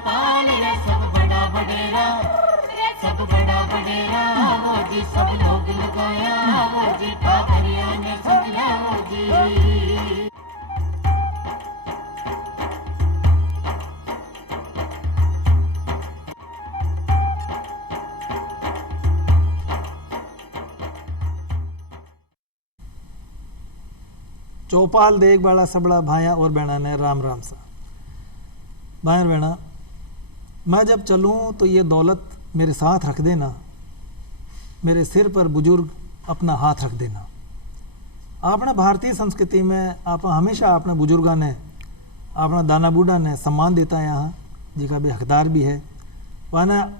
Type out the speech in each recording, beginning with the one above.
पाल रे सब बड़ा बडेरा, सब बड़ा बडेरा वो जी, सब लोग लगाया वो जी, ठाकरिया ने सदिया वो जी। चौपाल देख बाड़ा सबड़ा भाया और बहना ने राम राम सा। भाई और बहना, मैं जब चलूँ तो ये दौलत मेरे साथ रख देना, मेरे सिर पर बुजुर्ग अपना हाथ रख देना। अपना भारतीय संस्कृति में आप हमेशा अपने बुजुर्गों ने, अपना दाना बूढ़ा ने सम्मान देता है यहाँ, जिसका भी हकदार भी है। वरना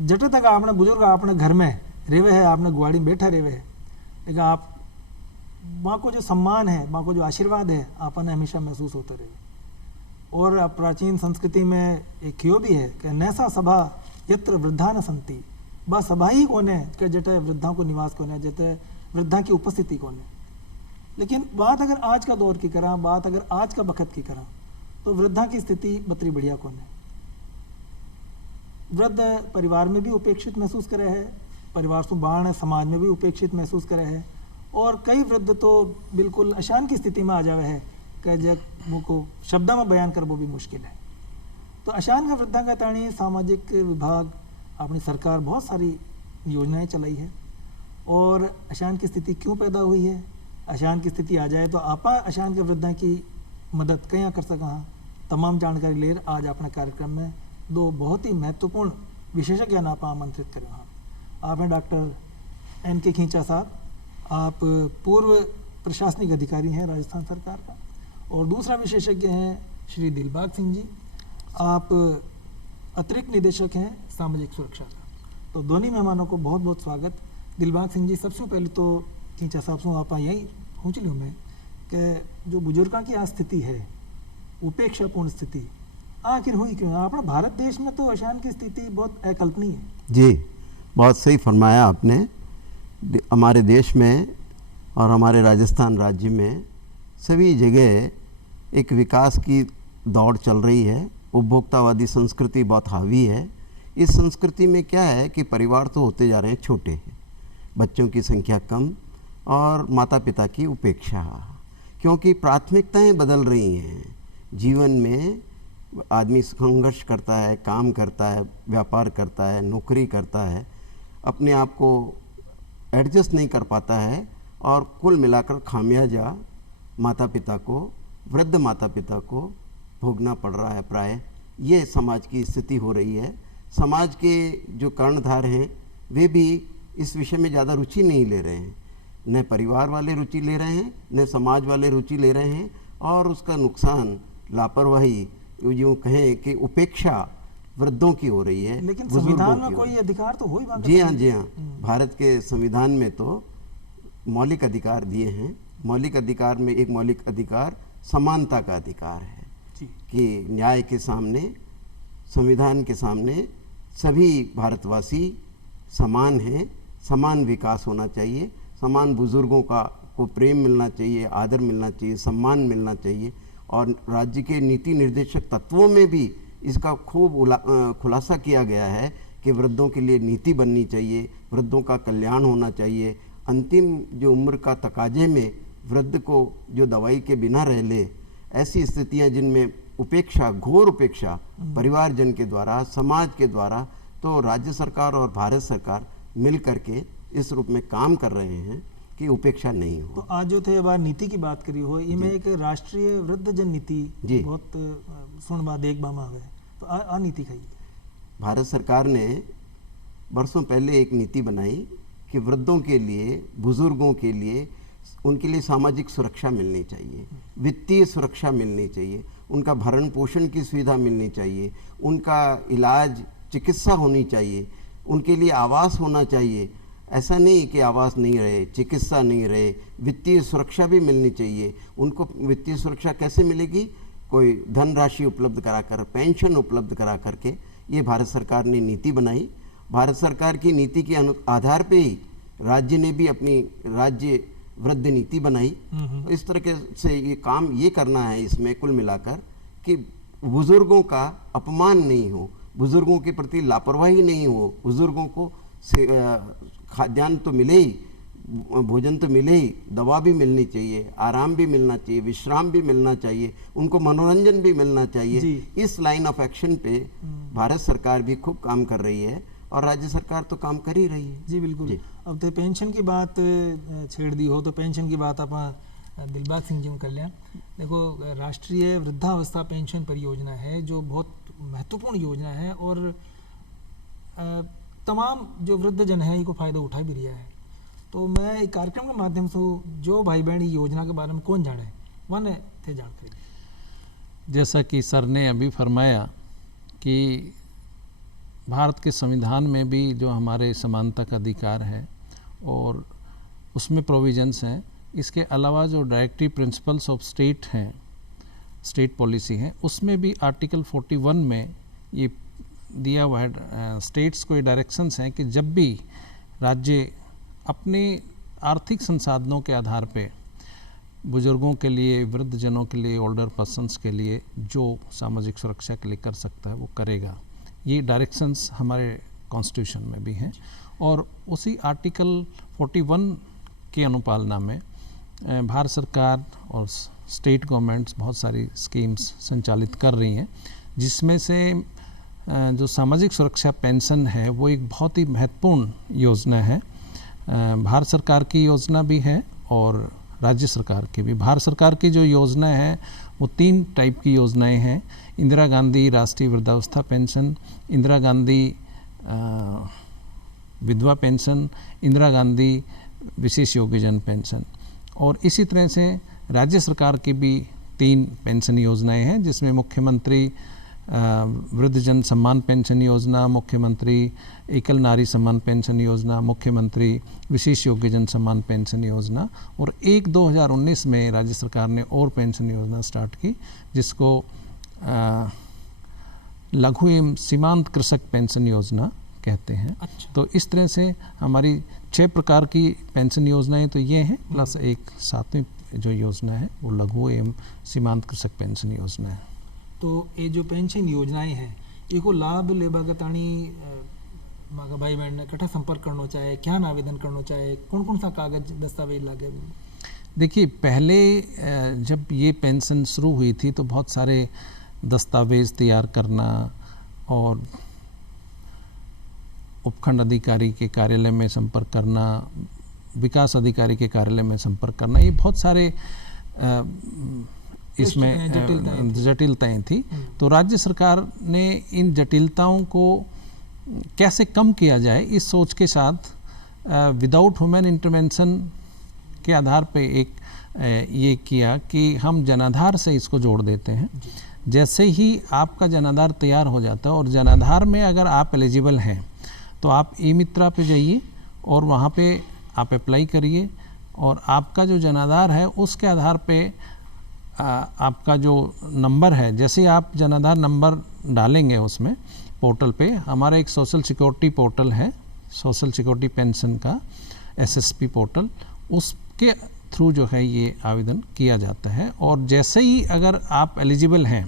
जट तक अपने बुजुर्ग अपने घर में रेवे है, आपने गुआड़ी में बैठा रेवे है, लेकिन आप वहाँ को जो सम्मान है, वहाँ को जो आशीर्वाद है, आपने हमेशा महसूस होता रहे। और प्राचीन संस्कृति में एक यो भी है कि नैसा सभा यत्र वृद्धा न संति, बस सभा ही कौन है कि जटे वृद्धा को निवास कौन है, जटे वृद्धा की उपस्थिति कौन है। लेकिन बात अगर आज का दौर की करा, बात अगर आज का वक्त की करा, तो वृद्धा की स्थिति बतरी बढ़िया कौन है। वृद्ध परिवार में भी उपेक्षित महसूस करे है, परिवार से बाहर समाज में भी उपेक्षित महसूस करे है, और कई वृद्ध तो बिल्कुल अशान की स्थिति में आ जावे है कि जब को शब्दों में बयान कर वो भी मुश्किल है। तो अशान का वृद्धा का ताणी सामाजिक विभाग, अपनी सरकार बहुत सारी योजनाएं चलाई है। और अशान की स्थिति क्यों पैदा हुई है, अशान की स्थिति आ जाए तो आपा अशान के वृद्धा की मदद कहाँ कर सका, तमाम जानकारी ले आज अपने कार्यक्रम में दो बहुत ही महत्वपूर्ण विशेषज्ञ आप आमंत्रित करें। आप हैं डॉक्टर N.K. खींचा साहब, आप पूर्व प्रशासनिक अधिकारी हैं राजस्थान सरकार का, और दूसरा विशेषज्ञ हैं श्री दिलबाग सिंह जी, आप अतिरिक्त निदेशक हैं सामाजिक सुरक्षा का। तो दोनों मेहमानों को बहुत बहुत स्वागत। दिलबाग सिंह जी, सबसे पहले तो खींचा साहब से आप यही पूछ लूँ मैं कि जो बुजुर्गों की आज स्थिति है, उपेक्षापूर्ण स्थिति, आखिर हुई क्यों। अपना भारत देश में तो अशान की स्थिति बहुत अकल्पनीय है। जी, बहुत सही फरमाया आपने। हमारे देश में और हमारे राजस्थान राज्य में सभी जगह एक विकास की दौड़ चल रही है। उपभोक्तावादी संस्कृति बहुत हावी है। इस संस्कृति में क्या है कि परिवार तो होते जा रहे हैं छोटे हैं, बच्चों की संख्या कम और माता पिता की उपेक्षा, क्योंकि प्राथमिकताएं बदल रही हैं। जीवन में आदमी संघर्ष करता है, काम करता है, व्यापार करता है, नौकरी करता है, अपने आप को एडजस्ट नहीं कर पाता है, और कुल मिलाकर खामियाजा माता पिता को, वृद्ध माता पिता को भोगना पड़ रहा है। प्राय ये समाज की स्थिति हो रही है। समाज के जो कर्णधार हैं वे भी इस विषय में ज़्यादा रुचि नहीं ले रहे हैं, न परिवार वाले रुचि ले रहे हैं, न समाज वाले रुचि ले रहे हैं, और उसका नुकसान, लापरवाही, यूँ कहें कि उपेक्षा वृद्धों की हो रही है। लेकिन संविधान में कोई अधिकार तो हो ही। जी हाँ, जी हाँ, भारत के संविधान में तो मौलिक अधिकार दिए हैं। मौलिक अधिकार में एक मौलिक अधिकार समानता का अधिकार है कि न्याय के सामने, संविधान के सामने सभी भारतवासी समान हैं, समान विकास होना चाहिए, समान बुजुर्गों को प्रेम मिलना चाहिए, आदर मिलना चाहिए, सम्मान मिलना चाहिए। और राज्य के नीति निर्देशक तत्वों में भी इसका खूब खुलासा किया गया है कि वृद्धों के लिए नीति बननी चाहिए, वृद्धों का कल्याण होना चाहिए। अंतिम जो उम्र का तकाजे में वृद्ध को जो दवाई के बिना रह ले, ऐसी स्थितियां जिनमें उपेक्षा, घोर उपेक्षा परिवारजन के द्वारा, समाज के द्वारा, तो राज्य सरकार और भारत सरकार मिल करके इस रूप में काम कर रहे हैं कि उपेक्षा नहीं हो। तो आज जो थे बार नीति की बात करी हो, इनमें एक राष्ट्रीय वृद्ध जन नीति बहुत सुनबा देखबा में आवे, तो आ नीति खाई भारत सरकार ने वर्षों पहले एक नीति बनाई कि वृद्धों के लिए, बुजुर्गों के लिए, उनके लिए सामाजिक सुरक्षा मिलनी चाहिए, वित्तीय सुरक्षा मिलनी चाहिए, उनका भरण पोषण की सुविधा मिलनी चाहिए, उनका इलाज, चिकित्सा होनी चाहिए, उनके लिए आवास होना चाहिए। ऐसा नहीं कि आवास नहीं रहे, चिकित्सा नहीं रहे, वित्तीय सुरक्षा भी मिलनी चाहिए। उनको वित्तीय सुरक्षा कैसे मिलेगी? कोई धनराशि उपलब्ध कराकर, पेंशन उपलब्ध करा करके ये भारत सरकार ने नीति बनाई। भारत सरकार की नीति के आधार पे ही राज्य ने भी अपनी राज्य वृद्ध नीति बनाई। इस तरह से ये काम ये करना है इसमें कुल मिलाकर कि बुजुर्गों का अपमान नहीं हो, बुजुर्गों के प्रति लापरवाही नहीं हो, बुजुर्गों को खाद्यान्न तो मिले ही, भोजन तो मिले ही, दवा भी मिलनी चाहिए, आराम भी मिलना चाहिए, विश्राम भी मिलना चाहिए, उनको मनोरंजन भी मिलना चाहिए। इस लाइन ऑफ एक्शन पे भारत सरकार भी खूब काम कर रही है और राज्य सरकार तो काम कर ही रही है। जी बिल्कुल। अब तो पेंशन की बात छेड़ दी हो तो पेंशन की बात आप दिलबाग सिंह जी कर लिया। देखो, राष्ट्रीय वृद्धावस्था पेंशन परियोजना है जो बहुत महत्वपूर्ण योजना है और तमाम जो वृद्ध जन है इसको फ़ायदा उठा भी रहा है। तो मैं एक कार्यक्रम के माध्यम से जो भाई बहन योजना के बारे में कौन जाने वन थे जानकारी। जैसा कि सर ने अभी फरमाया कि भारत के संविधान में भी जो हमारे समानता का अधिकार है और उसमें प्रोविजंस हैं, इसके अलावा जो डायरेक्टिव प्रिंसिपल्स ऑफ स्टेट हैं, स्टेट पॉलिसी है, उसमें भी आर्टिकल 41 में ये दिया हुआ है, स्टेट्स को ये डायरेक्शंस हैं कि जब भी राज्य अपने आर्थिक संसाधनों के आधार पे बुजुर्गों के लिए, वृद्धजनों के लिए, ओल्डर पर्सन्स के लिए जो सामाजिक सुरक्षा के लिए कर सकता है वो करेगा। ये डायरेक्शंस हमारे कॉन्स्टिट्यूशन में भी हैं और उसी आर्टिकल 41 की अनुपालना में भारत सरकार और स्टेट गवर्नमेंट्स बहुत सारी स्कीम्स संचालित कर रही हैं, जिसमें से जो सामाजिक सुरक्षा पेंशन है वो एक बहुत ही महत्वपूर्ण योजना है। भारत सरकार की योजना भी है और राज्य सरकार की भी। भारत सरकार की जो योजना है वो 3 टाइप की योजनाएं हैं। इंदिरा गांधी राष्ट्रीय वृद्धावस्था पेंशन, इंदिरा गांधी विधवा पेंशन, इंदिरा गांधी विशेष योग्यजन पेंशन। और इसी तरह से राज्य सरकार की भी 3 पेंशन योजनाएं हैं, जिसमें मुख्यमंत्री वृद्धजन सम्मान पेंशन योजना, मुख्यमंत्री एकल नारी सम्मान पेंशन योजना, मुख्यमंत्री विशेष योग्यजन सम्मान पेंशन योजना और 2019 में राज्य सरकार ने और पेंशन योजना स्टार्ट की जिसको लघु एवं सीमांत कृषक पेंशन योजना कहते हैं। अच्छा। तो इस तरह से हमारी 6 प्रकार की पेंशन योजनाएं तो ये हैं, प्लस एक 7वीं जो योजना है वो लघु एवं सीमांत कृषक पेंशन योजना है। तो ये जो पेंशन योजनाएं हैं इनको लाभ लेबा के ताणी मागा भाई बहन ने कटा संपर्क करना चाहे, क्या आवेदन करना चाहे, कौन कौन सा कागज दस्तावेज लागे? देखिए, पहले जब ये पेंशन शुरू हुई थी तो बहुत सारे दस्तावेज तैयार करना और उपखंड अधिकारी के कार्यालय में संपर्क करना, विकास अधिकारी के कार्यालय में संपर्क करना, ये बहुत सारे इसमें जटिलताएं थी। तो राज्य सरकार ने इन जटिलताओं को कैसे कम किया जाए इस सोच के साथ विदाउट ह्यूमन इंटरवेंशन के आधार पे एक ये किया कि हम जनाधार से इसको जोड़ देते हैं। जैसे ही आपका जनाधार तैयार हो जाता है और जनाधार में अगर आप एलिजिबल हैं तो आप ई मित्रा पे जाइए और वहाँ पे आप अप्लाई करिए और आपका जो जनाधार है उसके आधार पे आपका जो नंबर है, जैसे आप जनाधार नंबर डालेंगे उसमें पोर्टल पे, हमारा एक सोशल सिक्योरिटी पोर्टल है, सोशल सिक्योरिटी पेंशन का SSP पोर्टल, उसके थ्रू जो है ये आवेदन किया जाता है। और जैसे ही अगर आप एलिजिबल हैं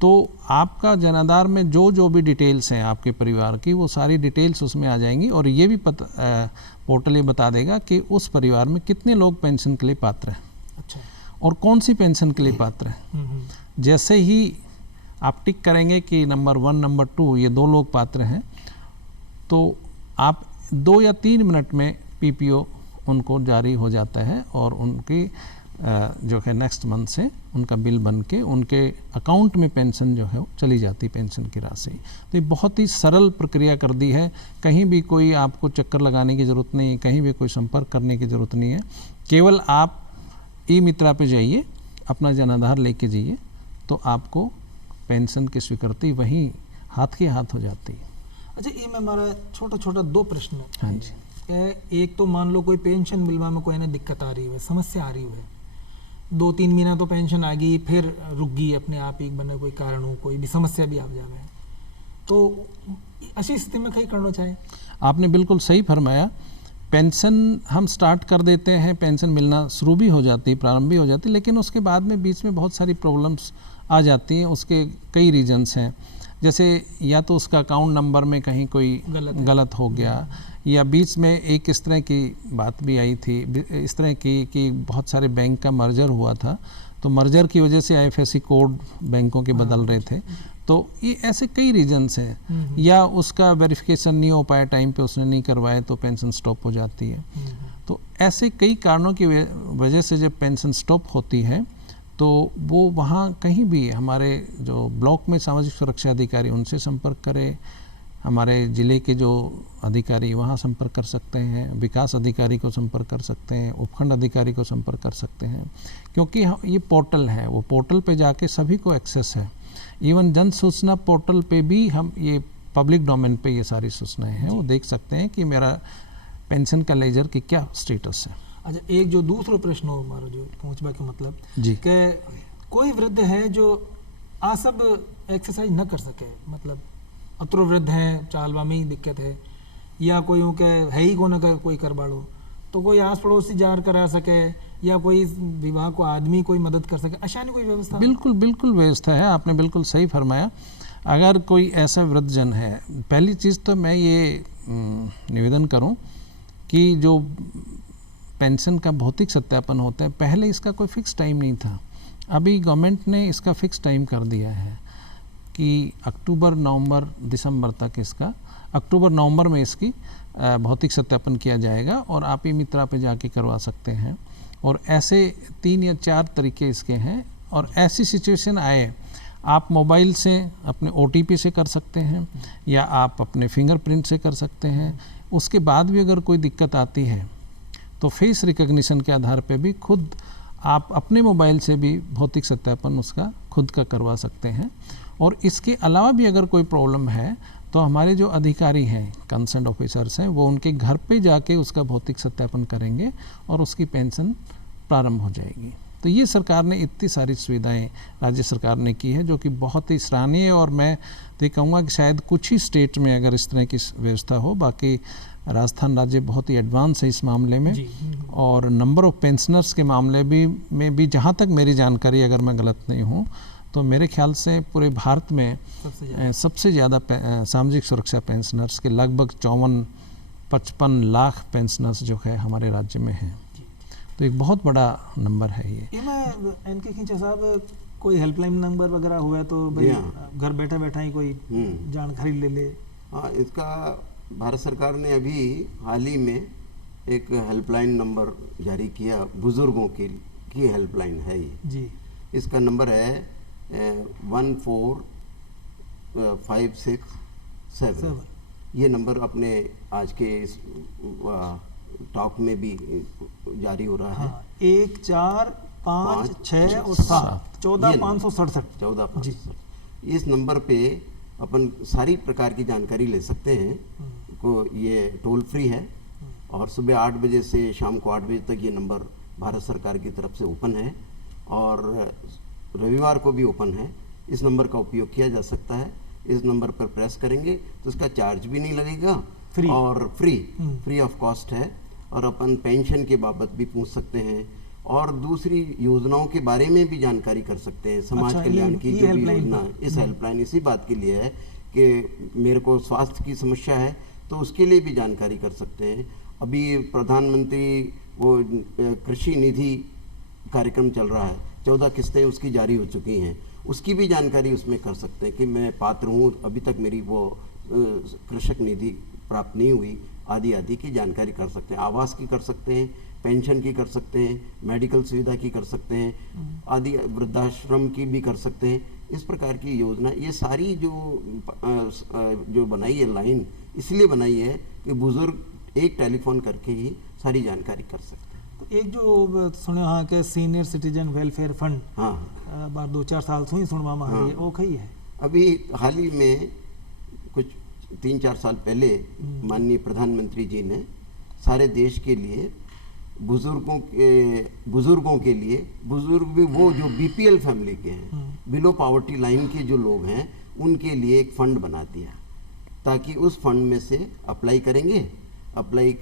तो आपका जनाधार में जो जो भी डिटेल्स हैं आपके परिवार की वो सारी डिटेल्स उसमें आ जाएंगी और ये भी पोर्टल ये बता देगा कि उस परिवार में कितने लोग पेंशन के लिए पात्र हैं। अच्छा। और कौन सी पेंशन के लिए पात्र हैं। जैसे ही आप टिक करेंगे कि नंबर 1 नंबर 2 ये 2 लोग पात्र हैं तो आप 2 या 3 मिनट में PPO उनको जारी हो जाता है और उनकी जो है नेक्स्ट मंथ से उनका बिल बन के उनके अकाउंट में पेंशन जो है वो चली जाती पेंशन की राशि। तो ये बहुत ही सरल प्रक्रिया कर दी है, कहीं भी कोई आपको चक्कर लगाने की ज़रूरत नहीं है, कहीं भी कोई संपर्क करने की ज़रूरत नहीं है। केवल आप ई मित्रा पे जाइए, अपना जनाधार लेके जाइए तो आपको पेंशन की स्वीकृति वहीं हाथ के हाथ हो जाती है। अच्छा, ये में हमारा छोटा छोटा 2 प्रश्न है। हाँ जी। एक तो मान लो कोई पेंशन मिलवा में कोई ना दिक्कत आ रही है, समस्या आ रही है, 2-3 महीना तो पेंशन आ गई फिर रुक गई अपने आप ही बने, कोई कारण हो, कोई भी समस्या भी आ जाए तो ऐसी स्थिति में कहीं करना चाहे? आपने बिल्कुल सही फरमाया। पेंशन हम स्टार्ट कर देते हैं, पेंशन मिलना शुरू भी हो जाती, प्रारंभ भी हो जाती, लेकिन उसके बाद में बीच में बहुत सारी प्रॉब्लम्स आ जाती हैं। उसके कई रीजंस हैं, जैसे या तो उसका अकाउंट नंबर में कहीं कोई गलत हो गया, या बीच में एक इस तरह की बात भी आई थी, इस तरह की कि बहुत सारे बैंक का मर्जर हुआ था, तो मर्जर की वजह से IFSC कोड बैंकों के बदल रहे थे। तो ये ऐसे कई रीजंस हैं, या उसका वेरिफिकेशन नहीं हो पाया, टाइम पे उसने नहीं करवाया तो पेंशन स्टॉप हो जाती है। तो ऐसे कई कारणों की वजह से जब पेंशन स्टॉप होती है तो वो वहाँ कहीं भी हमारे जो ब्लॉक में सामाजिक सुरक्षा अधिकारी उनसे संपर्क करें, हमारे ज़िले के जो अधिकारी वहाँ संपर्क कर सकते हैं, विकास अधिकारी को संपर्क कर सकते हैं, उपखंड अधिकारी को संपर्क कर सकते हैं, क्योंकि ये पोर्टल है, वो पोर्टल पे जाके सभी को एक्सेस है। इवन जन सूचना पोर्टल पे भी हम ये पब्लिक डोमेन पे ये सारी सूचनाएं हैं, वो देख सकते हैं कि मेरा पेंशन का लेजर की क्या स्टेटस है। अच्छा, एक जो दूसरो प्रश्न हो हमारा जो पूछबा के मतलब जी कि कोई वृद्ध है जो आ सब एक्सरसाइज न कर सके, मतलब अतरो वृद्ध हैं, चालवा में ही दिक्कत है, या कोई यूँ के है ही को न कर कोई कर बाड़ो, तो कोई आस पड़ोसी जार करा सके, या कोई विवाह को आदमी कोई मदद कर सके, अशा नहीं कोई व्यवस्था? बिल्कुल बिल्कुल व्यवस्था है, आपने बिल्कुल सही फरमाया। अगर कोई ऐसा वृद्धजन है, पहली चीज़ तो मैं ये निवेदन करूं कि जो पेंशन का भौतिक सत्यापन होता है, पहले इसका कोई फिक्स टाइम नहीं था, अभी गवर्नमेंट ने इसका फिक्स टाइम कर दिया है कि अक्टूबर नवंबर दिसंबर तक इसका, अक्टूबर नवंबर में इसकी भौतिक सत्यापन किया जाएगा और आप ई मित्रा पे जाके करवा सकते हैं। और ऐसे 3 या 4 तरीके इसके हैं, और ऐसी सिचुएशन आए आप मोबाइल से अपने OTP से कर सकते हैं, या आप अपने फिंगरप्रिंट से कर सकते हैं। उसके बाद भी अगर कोई दिक्कत आती है तो फेस रिकग्निशन के आधार पे भी खुद आप अपने मोबाइल से भी भौतिक सत्यापन उसका खुद का करवा सकते हैं। और इसके अलावा भी अगर कोई प्रॉब्लम है तो हमारे जो अधिकारी हैं, कंसर्न ऑफिसर्स हैं, वो उनके घर पे जाके उसका भौतिक सत्यापन करेंगे और उसकी पेंशन प्रारंभ हो जाएगी। तो ये सरकार ने इतनी सारी सुविधाएं राज्य सरकार ने की है जो कि बहुत ही सराहनीय है, और मैं तो ये कहूँगा कि शायद कुछ ही स्टेट में अगर इस तरह की व्यवस्था हो, बाकी राजस्थान राज्य बहुत ही एडवांस है इस मामले में। और नंबर ऑफ पेंशनर्स के मामले में भी जहाँ तक मेरी जानकारी, अगर मैं गलत नहीं हूँ, तो मेरे ख्याल से पूरे भारत में सबसे ज़्यादा सामाजिक सुरक्षा पेंशनर्स के लगभग 54-55 लाख पेंशनर्स जो है हमारे राज्य में हैं। तो एक बहुत बड़ा नंबर है ये। मैं इनके खींचे साहब कोई हेल्पलाइन नंबर वगैरह हुआ तो भाई घर बैठा बैठा ही कोई जानकारी ले ले? हाँ, इसका भारत सरकार ने अभी हाल ही में एक हेल्पलाइन नंबर जारी किया, बुजुर्गों की हेल्पलाइन है ये जी। इसका नंबर है 14567। ये नंबर अपने आज के इस टॉक में भी जारी हो रहा है। 1 4 5 6 और 7 14,567। इस नंबर पे अपन सारी प्रकार की जानकारी ले सकते हैं। को ये टोल फ्री है और सुबह 8 बजे से शाम को 8 बजे तक ये नंबर भारत सरकार की तरफ से ओपन है, और रविवार को भी ओपन है। इस नंबर का उपयोग किया जा सकता है। इस नंबर पर प्रेस करेंगे तो इसका चार्ज भी नहीं लगेगा, और फ्री ऑफ कॉस्ट है, और अपन पेंशन के बाबत भी पूछ सकते हैं और दूसरी योजनाओं के बारे में भी जानकारी कर सकते हैं। समाज कल्याण की जो भी योजना, इस हेल्पलाइन इसी बात के लिए है कि मेरे को स्वास्थ्य की समस्या है तो उसके लिए भी जानकारी कर सकते हैं। अभी प्रधानमंत्री वो कृषि निधि कार्यक्रम चल रहा है, 14 किस्तें उसकी जारी हो चुकी हैं, उसकी भी जानकारी उसमें कर सकते हैं कि मैं पात्र हूँ, अभी तक मेरी वो कृषक निधि प्राप्त नहीं हुई, आदि आदि की जानकारी कर सकते हैं। आवास की कर सकते हैं, पेंशन की कर सकते हैं, मेडिकल सुविधा की कर सकते हैं, आदि वृद्धाश्रम की भी कर सकते हैं। इस प्रकार की योजना ये सारी जो बनाई है लाइन, इसलिए बनाई है कि बुजुर्ग एक टेलीफोन करके ही सारी जानकारी कर सकते हैं। तो एक जो सुने हाँ के सीनियर सिटीजन वेलफेयर फंड, हाँ बार 2-4 साल से ही सुनवा में है, वो कही है अभी हाल ही में कुछ 3-4 साल पहले माननीय प्रधानमंत्री जी ने सारे देश के लिए बुजुर्गों के लिए, बुजुर्ग भी वो जो BPL फैमिली के हैं, बिलो पॉवर्टी लाइन के जो लोग हैं, उनके लिए एक फंड बना दिया ताकि उस फंड में से अप्लाई करेंगे, अप्लाई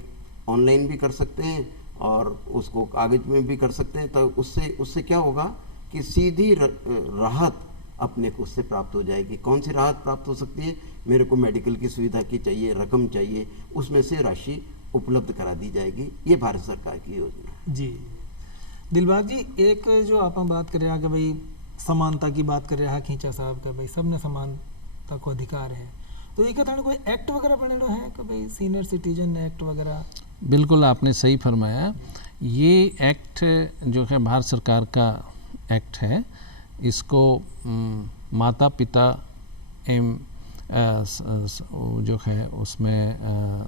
ऑनलाइन भी कर सकते हैं और उसको कागज में भी कर सकते हैं। तो उससे क्या होगा कि सीधी राहत अपने को उससे प्राप्त हो जाएगी। कौन सी राहत प्राप्त हो सकती है? मेरे को मेडिकल की सुविधा की चाहिए, रकम चाहिए, उसमें से राशि उपलब्ध करा दी जाएगी। ये भारत सरकार की योजना है। जी दिलबाग जी, एक जो आप बात कर रहे हैं कि भाई समानता की बात कर रहे हैं खींचा साहब का, भाई सब ने समानता को अधिकार है, तो एक थाने कोई एक्ट वगैरह बनेलो है कि भाई सीनियर सिटीजन एक्ट वगैरह? बिल्कुल आपने सही फरमाया। ये एक्ट जो है भारत सरकार का एक्ट है। इसको माता पिता एम जो है उसमें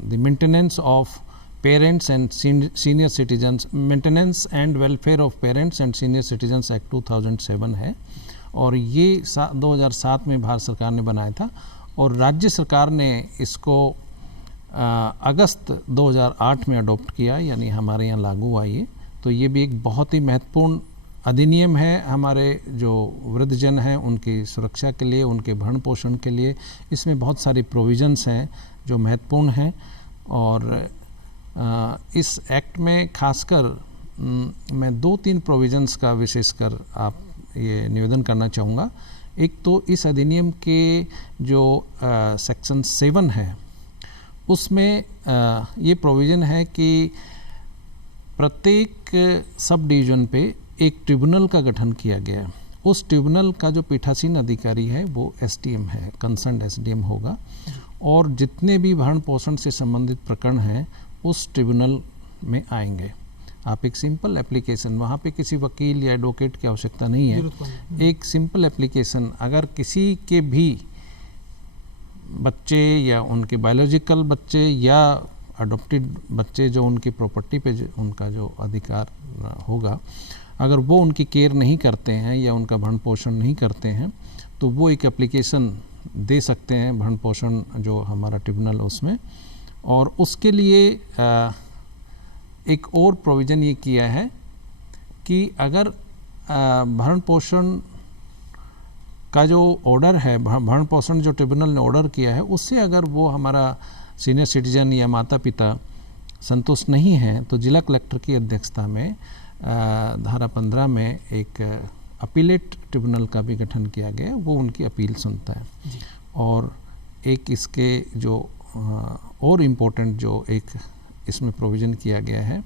the maintenance of parents and senior citizens, maintenance and welfare of parents and senior citizens act 2007 है, और ये 2007 में भारत सरकार ने बनाया था, और राज्य सरकार ने इसको अगस्त 2008 में अडॉप्ट किया, यानी हमारे यहाँ लागू हुआ ये। तो ये भी एक बहुत ही महत्वपूर्ण अधिनियम है हमारे जो वृद्धजन हैं उनकी सुरक्षा के लिए, उनके भरण पोषण के लिए। इसमें बहुत सारी प्रोविज़न्स हैं जो महत्वपूर्ण हैं, और इस एक्ट में खासकर मैं 2-3 प्रोविज़न्स का विशेषकर आप ये निवेदन करना चाहूँगा। एक तो इस अधिनियम के जो सेक्शन 7 है उसमें ये प्रोविज़न है कि प्रत्येक सब डिवीज़न पे एक ट्रिब्यूनल का गठन किया गया है। उस ट्रिब्यूनल का जो पीठासीन अधिकारी है वो एसडीएम है, कंसर्न एसडीएम होगा, और जितने भी भरण पोषण से संबंधित प्रकरण हैं उस ट्रिब्यूनल में आएंगे। आप एक सिंपल एप्लीकेशन, वहाँ पे किसी वकील या एडवोकेट की आवश्यकता नहीं है, एक सिंपल एप्लीकेशन, अगर किसी के भी बच्चे या उनके बायोलॉजिकल बच्चे या अडॉप्टेड बच्चे जो उनकी प्रॉपर्टी पे उनका जो अधिकार होगा, अगर वो उनकी केयर नहीं करते हैं या उनका भरण पोषण नहीं करते हैं, तो वो एक एप्लीकेशन दे सकते हैं भरण पोषण जो हमारा ट्रिब्यूनल उसमें। और उसके लिए एक और प्रोविज़न ये किया है कि अगर भरण पोषण का जो ऑर्डर है, भरण पोषण जो ट्रिब्यूनल ने ऑर्डर किया है, उससे अगर वो हमारा सीनियर सिटीजन या माता पिता संतुष्ट नहीं हैं, तो जिला कलेक्टर की अध्यक्षता में धारा 15 में एक अपीलेट ट्रिब्यूनल का भी गठन किया गया है, वो उनकी अपील सुनता है। और एक इसके जो और इम्पोर्टेंट जो एक इसमें प्रोविज़न किया गया है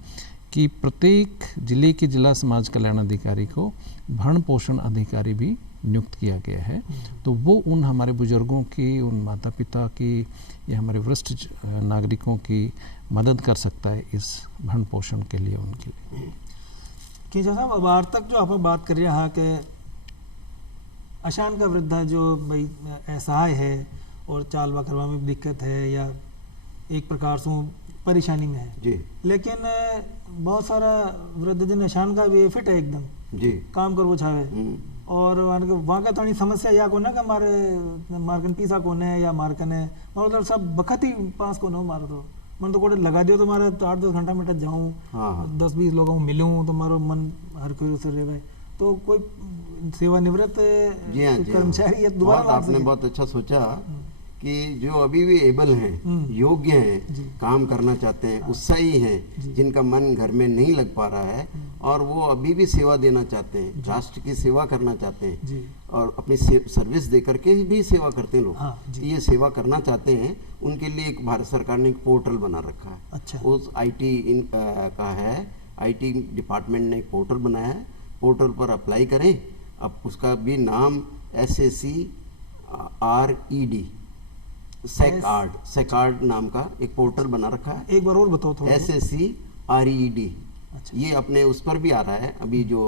कि प्रत्येक जिले के जिला समाज कल्याण अधिकारी को भरण पोषण अधिकारी भी नियुक्त किया गया है। तो वो उन हमारे बुजुर्गों की, उन माता पिता की या हमारे वरिष्ठ नागरिकों की मदद कर सकता है इस भरण पोषण के लिए उनके लिए। कि साहब अब आर तक जो आप बात कर रहे हैं कि अशान का वृद्धा जो भाई असहाय है और चालवा करवा में दिक्कत है या एक प्रकार से परेशानी में है जी, लेकिन बहुत सारा वृद्धजन अशान का भी फिट है एकदम जी, काम कर वो छावे, और वहाँ का थोड़ी समस्या या को ना कि हमारे मार्कन पीसा कौन है या मार्कन है, मतलब सब बखत ही पास को ना मारो, तो मन तो कोटे लगा दियो तो मारे 8-10 घंटा में टच जाऊँ, 10-20 लोगों में मिलूँ तो मारो मन हर कोई से रहे। तो कोई सेवानिवृत्त कर्मचारी या दोबारा आपने बहुत अच्छा सोचा कि जो अभी भी एबल हैं, योग्य हैं, काम करना चाहते हैं, उत्साही हैं, जिनका मन घर में नहीं लग पा रहा है और वो अभी भी सेवा देना चाहते हैं, राष्ट्र की सेवा करना चाहते हैं और अपनी सर्विस दे करके भी सेवा करते हैं लोग, ये सेवा करना चाहते हैं, उनके लिए एक भारत सरकार ने एक पोर्टल बना रखा है। अच्छा। उस आईटी का है, आईटी डिपार्टमेंट ने एक पोर्टल बनाया है, पोर्टल पर अप्लाई करें। अब उसका भी नाम SACRED सेकार्ड नाम का एक पोर्टल बना रखा है। एक बार और बताओ थोड़ा। SACRED। अच्छा। ये अपने उस पर भी आ रहा है, अभी जो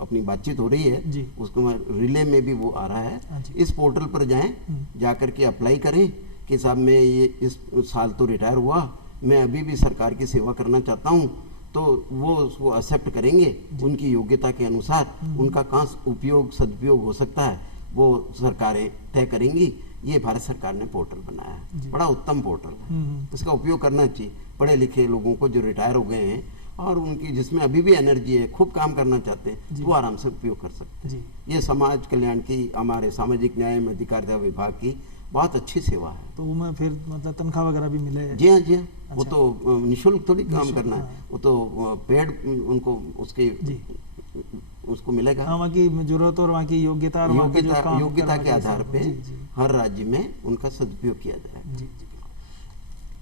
अपनी बातचीत हो रही है उसको रिले में भी वो आ रहा है। इस पोर्टल पर जाएं, जाकर के अप्लाई करें कि साहब मैं ये इस साल तो रिटायर हुआ, मैं अभी भी सरकार की सेवा करना चाहता हूँ, तो वो उसको एक्सेप्ट करेंगे, उनकी योग्यता के अनुसार उनका कहाँ उपयोग सदुपयोग हो सकता है वो सरकारें तय करेंगी। ये भारत सरकार ने पोर्टल बनाया है, बड़ा उत्तम पोर्टल है, इसका उपयोग करना चाहिए। पढ़े लिखे लोगों को जो रिटायर हो गए हैं और उनकी जिसमें अभी भी एनर्जी है, खूब काम करना चाहते हैं, वो आराम से उपयोग कर सकते हैं। ये समाज कल्याण की, हमारे सामाजिक न्याय एवं अधिकारिता विभाग की बहुत अच्छी सेवा है। तो मैं फिर मतलब तनख्वाह वगैरह भी मिले? जी हाँ, जी हाँ। अच्छा। वो तो निःशुल्क थोड़ी काम करना है, वो तो पेड उनको उसके उसको मिलेगा। हाँ, वहाँ की जरूरत और वहाँ की योग्यता और वहाँ का जो काम योग्यता करना के आधार पे जी, जी। हर राज्य में उनका सदुपयोग किया जाए। जी जी।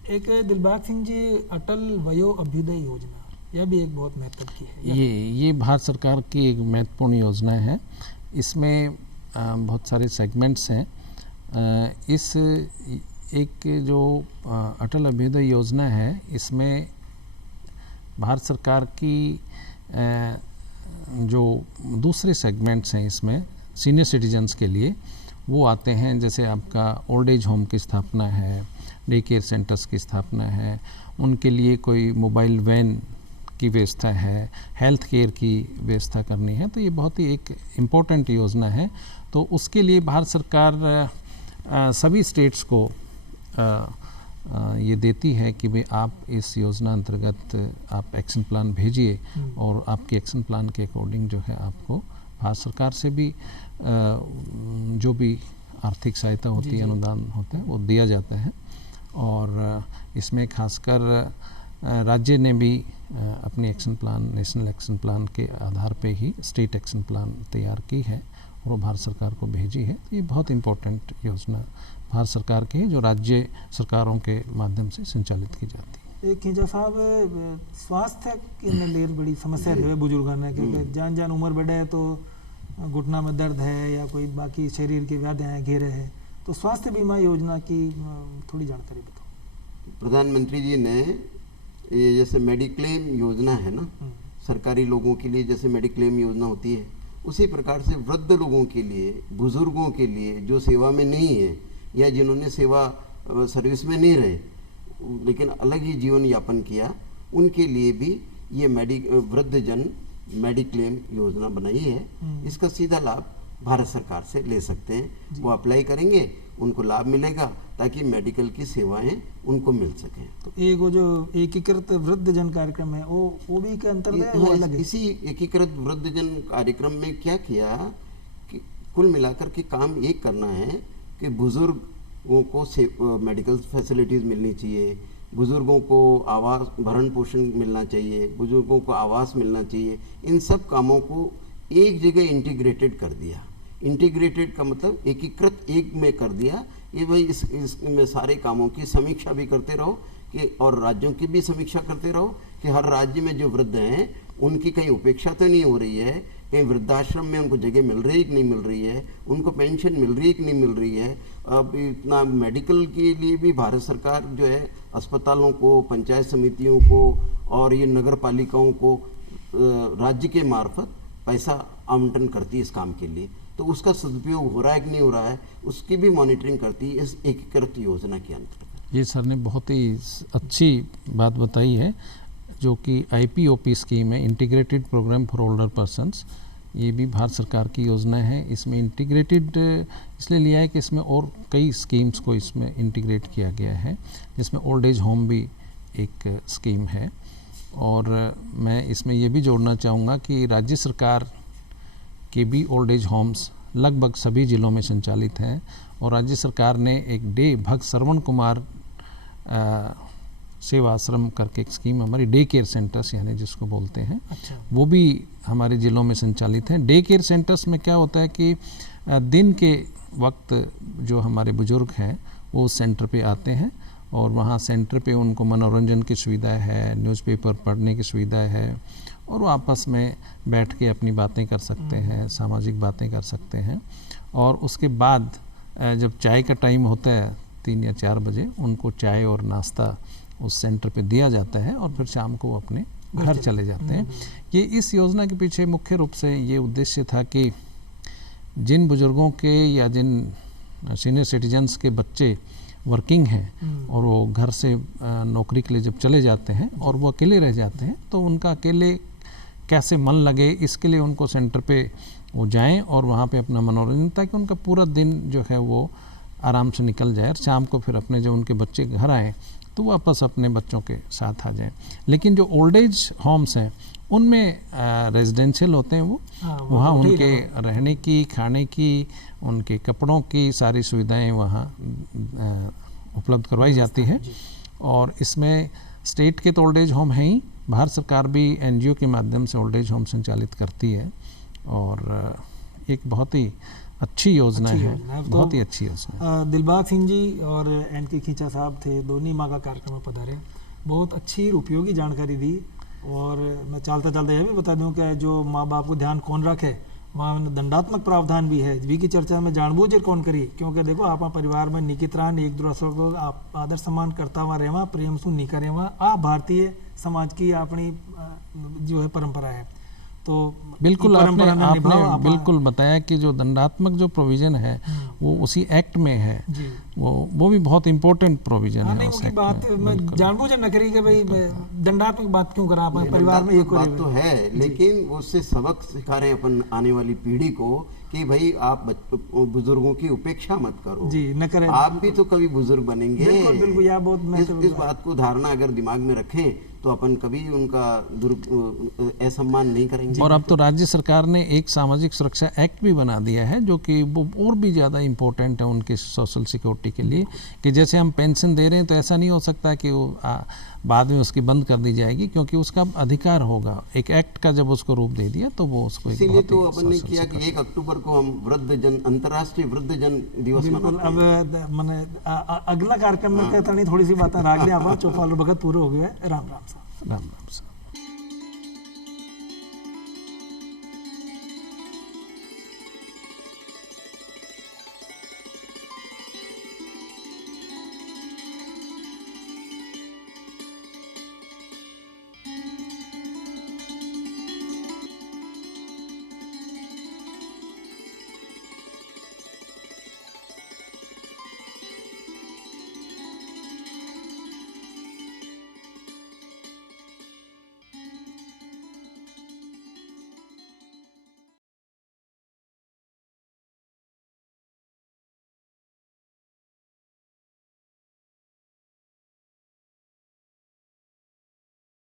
एक दिलबाग सिंह जी, अटल वयो अभ्युदय योजना, यह भी एक बहुत महत्व की है। ये भारत सरकार की एक महत्वपूर्ण योजना है। इसमें बहुत सारे सेगमेंट्स हैं। इस एक जो अटल अभ्युदय योजना है, इसमें भारत सरकार की जो दूसरे सेगमेंट्स हैं इसमें सीनियर सिटीजन्स के लिए वो आते हैं। जैसे आपका ओल्ड एज होम की स्थापना है, डे केयर सेंटर्स की स्थापना है, उनके लिए कोई मोबाइल वैन की व्यवस्था है, हेल्थ केयर की व्यवस्था करनी है। तो ये बहुत ही एक इम्पोर्टेंट योजना है। तो उसके लिए भारत सरकार सभी स्टेट्स को ये देती है कि भाई आप इस योजना अंतर्गत आप एक्शन प्लान भेजिए और आपके एक्शन प्लान के अकॉर्डिंग जो है आपको भारत सरकार से भी जो भी आर्थिक सहायता होती है, अनुदान होता है, वो दिया जाता है। और इसमें खासकर राज्य ने भी अपनी action plan, national action plan के आधार पे ही स्टेट एक्शन प्लान तैयार की है और वो भारत सरकार को भेजी है। ये बहुत इम्पोर्टेंट योजना भारत सरकार की है जो राज्य सरकारों के माध्यम से संचालित की जाती है। एक खींचा साहब, स्वास्थ्य की लिए बड़ी समस्या है बुजुर्गों ने, क्योंकि जान उम्र बढ़े है तो घुटना में दर्द है या कोई बाकी शरीर की व्याधियाँ घेरे है, तो स्वास्थ्य बीमा योजना की थोड़ी जानकारी बताओ। प्रधानमंत्री जी ने ये जैसे मेडिक्लेम योजना है ना, सरकारी लोगों के लिए जैसे मेडिक्लेम योजना होती है, उसी प्रकार से वृद्ध लोगों के लिए, बुजुर्गों के लिए जो सेवा में नहीं है या जिन्होंने सेवा सर्विस में नहीं रहे लेकिन अलग ही जीवन यापन किया, उनके लिए भी ये वृद्धजन मेडिक्लेम योजना बनाई है। इसका सीधा लाभ भारत सरकार से ले सकते हैं। वो अप्लाई करेंगे, उनको लाभ मिलेगा ताकि मेडिकल की सेवाएं उनको मिल सकें। तो एक वो जो एकीकृत वृद्धजन कार्यक्रम है वो भी के अंतर्गत वो अलग है। इसी एकीकृत वृद्धजन कार्यक्रम में क्या किया कि कुल मिलाकर के काम एक करना है कि बुजुर्गों को मेडिकल फैसिलिटीज़ मिलनी चाहिए, बुजुर्गों को आवास भरण पोषण मिलना चाहिए, बुजुर्गों को आवास मिलना चाहिए। इन सब कामों को एक जगह इंटीग्रेटेड कर दिया। इंटीग्रेटेड का मतलब एकीकृत एक में कर दिया। ये भाई इसमें सारे कामों की समीक्षा भी करते रहो कि और राज्यों की भी समीक्षा करते रहो कि हर राज्य में जो वृद्ध हैं उनकी कहीं उपेक्षा तो नहीं हो रही है, कहीं वृद्धाश्रम में उनको जगह मिल रही है कि नहीं मिल रही है, उनको पेंशन मिल रही है कि नहीं मिल रही है। अब इतना मेडिकल के लिए भी भारत सरकार जो है अस्पतालों को, पंचायत समितियों को और ये नगर पालिकाओं को राज्य के मार्फत पैसा आवंटन करती है इस काम के लिए। तो उसका सदुपयोग हो रहा है कि नहीं हो रहा है उसकी भी मॉनिटरिंग करती है इस एकीकृत योजना के अंतर्गत। ये सर ने बहुत ही अच्छी बात बताई है जो कि IPOP स्कीम है, integrated programme for older persons. ये भी भारत सरकार की योजना है। इसमें इंटीग्रेटेड इसलिए लिया है कि इसमें और कई स्कीम्स को इसमें इंटीग्रेट किया गया है, जिसमें ओल्ड एज होम भी एक स्कीम है। और मैं इसमें ये भी जोड़ना चाहूँगा कि राज्य सरकार के भी ओल्ड एज होम्स लगभग सभी ज़िलों में संचालित हैं और राज्य सरकार ने एक भक्त श्रवण कुमार सेवा आश्रम करके एक स्कीम हमारी डे केयर सेंटर्स यानी जिसको बोलते हैं, अच्छा। वो भी हमारे ज़िलों में संचालित हैं। डे केयर सेंटर्स में क्या होता है कि दिन के वक्त जो हमारे बुज़ुर्ग हैं वो उस सेंटर पे आते हैं और वहाँ सेंटर पे उनको मनोरंजन की सुविधा है, न्यूज़पेपर पढ़ने की सुविधा है और वो आपस में बैठ के अपनी बातें कर सकते हैं, सामाजिक बातें कर सकते हैं। और उसके बाद जब चाय का टाइम होता है 3 या 4 बजे, उनको चाय और नाश्ता उस सेंटर पे दिया जाता है और फिर शाम को वो अपने घर चले जाते हैं। ये इस योजना के पीछे मुख्य रूप से ये उद्देश्य था कि जिन बुज़ुर्गों के या जिन सीनियर सिटीजन्स के बच्चे वर्किंग हैं और वो घर से नौकरी के लिए जब चले जाते हैं और वो अकेले रह जाते हैं तो उनका अकेले कैसे मन लगे इसके लिए उनको सेंटर पे वो जाएं और वहाँ पे अपना मनोरंजन, ताकि उनका पूरा दिन जो है वो आराम से निकल जाए और शाम को फिर अपने जब उनके बच्चे घर आएँ तो वापस अपने बच्चों के साथ आ जाएं। लेकिन जो ओल्ड एज होम्स हैं उनमें रेजिडेंशियल होते हैं वो वहाँ उनके रहने की, खाने की, उनके कपड़ों की सारी सुविधाएं वहाँ उपलब्ध करवाई जाती हैं। और इसमें स्टेट के तो ओल्ड एज होम हैं ही, भारत सरकार भी NGO के माध्यम से ओल्ड एज होम संचालित करती है और एक बहुत ही अच्छी योजना अच्छी है, योजना है। बहुत तो, ही अच्छी योजना है। दिलबाग सिंह जी और एन के खींचा साहब थे, दोनों माँ का कार्यक्रम में पधारे, बहुत अच्छी और उपयोगी जानकारी दी। और मैं चलता चलता यह भी बता दूं कि जो माँ बाप को ध्यान कौन रखे, वहाँ में दंडात्मक प्रावधान भी है, वी की चर्चा में जानबूझकर कौन करिए, क्योंकि देखो आप परिवार में निकित रहन, एक दूसरे को आप आदर सम्मान करता हुआ रेवा, प्रेम सु नहीं करे वहाँ, आप भारतीय समाज की अपनी जो है परंपरा है। तो बिल्कुल ये आपने परंपरा में निभाओ आप। बिल्कुल बताया कि जो दंडात्मक जो प्रोविजन है वो उसी एक्ट में है, जी वो भी बहुत इंपॉर्टेंट प्रोविजन हाँ, है नहीं उस उनकी एक्ट बात में। मैं बिल्कुल। जानबूझकर न करी कि भाई दंडात्मक बात क्यों करा, आप परिवार में ये कोई बात तो है, लेकिन उससे सबक सिखा रहे हैं अपन आने वाली पीढ़ी को कि भाई आप बुजुर्गों की उपेक्षा मत करो, जी न करें। आप भी तो कभी बुजुर्ग बनेंगे। बिल्कुल बिल्कुल, यह बहुत इस बात को धारणा अगर दिमाग में रखें तो अपन कभी उनका असम्मान नहीं करेंगे। और अब तो राज्य सरकार ने एक सामाजिक सुरक्षा एक्ट भी बना दिया है जो कि वो और भी ज़्यादा इम्पोर्टेंट है उनके सोशल सिक्योरिटी के लिए, कि जैसे हम पेंशन दे रहे हैं तो ऐसा नहीं हो सकता कि वो बाद में उसकी बंद कर दी जाएगी, क्योंकि उसका अधिकार होगा। एक एक्ट का जब उसको रूप दे दिया तो वो उसको एक इसीलिए बहुत तो ही अपन ने social किया कि 1 अक्टूबर को हम अंतर्राष्ट्रीय वृद्धजन दिवस बिल्कुल। मनाते हैं। अब मैंने अगला कार्यक्रम में कहता नहीं, थोड़ी सी बातें राग लिया, चौपाल भगत पूरे हो गए। राम राम साहब। राम राम साहब।